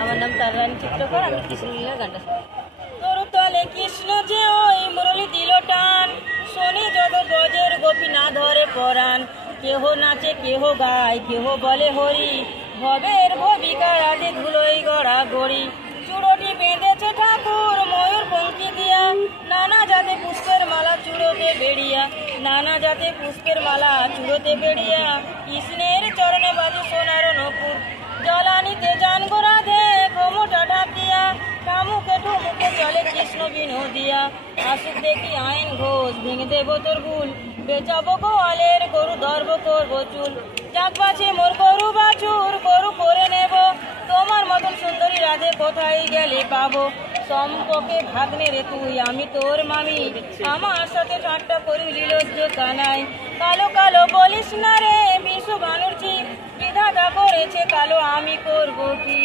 আমার নাম তারারানী চিত্রকর, আমি কৃষ্ণলীলার গানটা। তোর তলে কৃষ্ণ যে ওই মুরলি দিল টান, শনি যত গজের গোপী না ধরে পরাণ। কেহ নাচে কেহ গায় কেহ বলে হরি, ভবের ভবিকা রাধে ধুলোই গড়া গড়ি। চূড়টি বেঁধেছে ঠাকুর ময়ূর পঙ্খী দিয়া, নানা জাতে পুষ্পের মালা চূড়োতে বেড়িয়া, নানা জাতে পুষ্পের মালা চূড়োতে বেড়িয়া। কৃষ্ণের চরণে বাজে সোনার নপুর, জলানিতে যান গো রাধে ঘোমটা ঢাক দিয়া। কামুকে ঠুমুকে চলে কৃষ্ণ বিনোদিয়া, আসুক দেখি আইন ঘোষ ভেঙে দেব তোর ভুল। বেচাবো গোয়ালের গরু ধরব করবো চুল, যাক বাছে মোর গরু বাছুর গরু করে নেব। তোমার মতন সুন্দরী রাধে কোথায় গেলে পাবো। সম্পর্কে ভাগ্নে রে তুই আমি তোর মামি, আমার সাথে ঠাট্টা করিলি লজ্জ কানাই। কালো কালো বলিস না রে বিশু বানুরজি, বিধাতা করেছে কালো আমি করবো কি।